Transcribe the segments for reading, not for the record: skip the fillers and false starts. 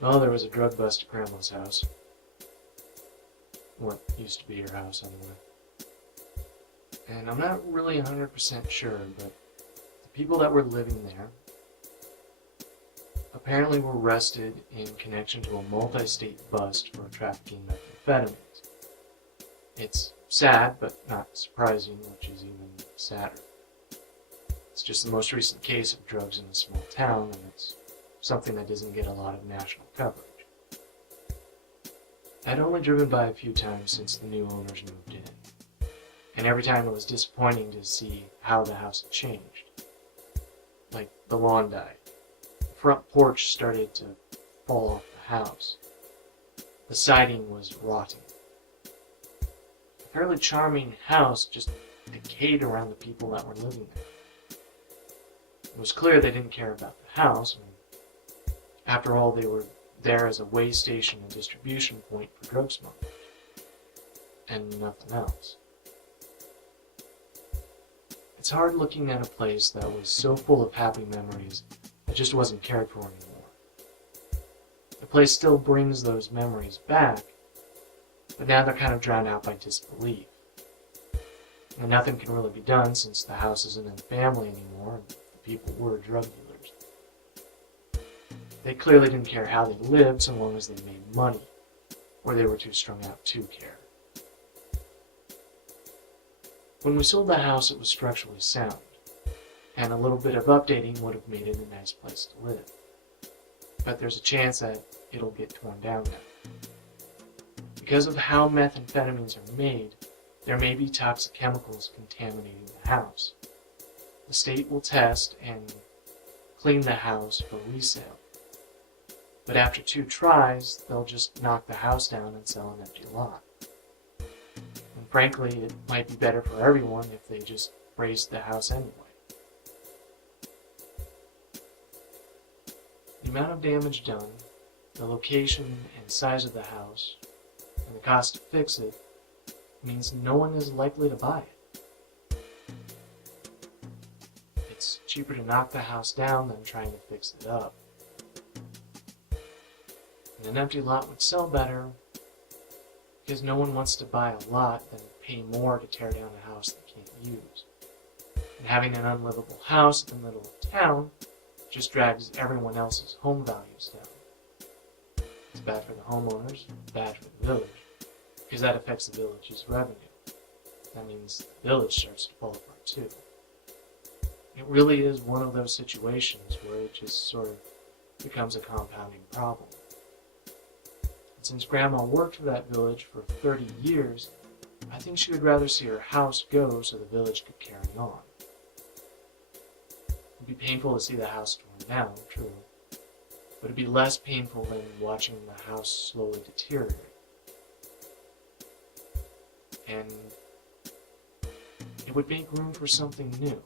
Well, there was a drug bust at Grandma's house. What used to be her house, anyway. And I'm not really 100% sure, but the people that were living there apparently were arrested in connection to a multi-state bust for trafficking methamphetamines. It's sad, but not surprising, which is even sadder. It's just the most recent case of drugs in a small town, and it's something that doesn't get a lot of national coverage. I'd only driven by a few times since the new owners moved in, and every time it was disappointing to see how the house had changed. Like, the lawn died. The front porch started to fall off the house. The siding was rotting. A fairly charming house just decayed around the people that were living there. It was clear they didn't care about the house. After all, they were there as a way station and distribution point for drug smugglers, and nothing else. It's hard looking at a place that was so full of happy memories that just wasn't cared for anymore. The place still brings those memories back, but now they're kind of drowned out by disbelief. And nothing can really be done since the house isn't in the family anymore and the people were drug dealers. They clearly didn't care how they lived so long as they made money, or they were too strung out to care. When we sold the house, it was structurally sound, and a little bit of updating would have made it a nice place to live. But there's a chance that it'll get torn down now. Because of how methamphetamines are made, there may be toxic chemicals contaminating the house. The state will test and clean the house for resale. But after 2 tries, they'll just knock the house down and sell an empty lot. And frankly, it might be better for everyone if they just razed the house anyway. The amount of damage done, the location and size of the house, and the cost to fix it means no one is likely to buy it. It's cheaper to knock the house down than trying to fix it up. And an empty lot would sell better because no one wants to buy a lot than pay more to tear down a house they can't use. And having an unlivable house in the middle of town just drags everyone else's home values down. It's bad for the homeowners, bad for the village, because that affects the village's revenue. That means the village starts to fall apart too. It really is one of those situations where it just sort of becomes a compounding problem. And since Grandma worked for that village for 30 years, I think she would rather see her house go so the village could carry on. It'd be painful to see the house torn down, true, but it'd be less painful than watching the house slowly deteriorate. And it would make room for something new.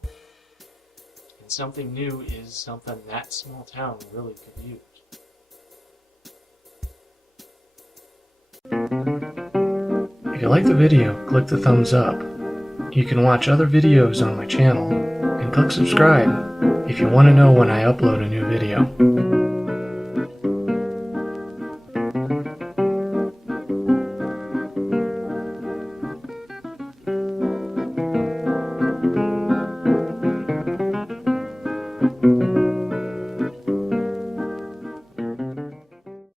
And something new is something that small town really could use. If you like the video, click the thumbs up. You can watch other videos on my channel, and click subscribe if you want to know when I upload a new video.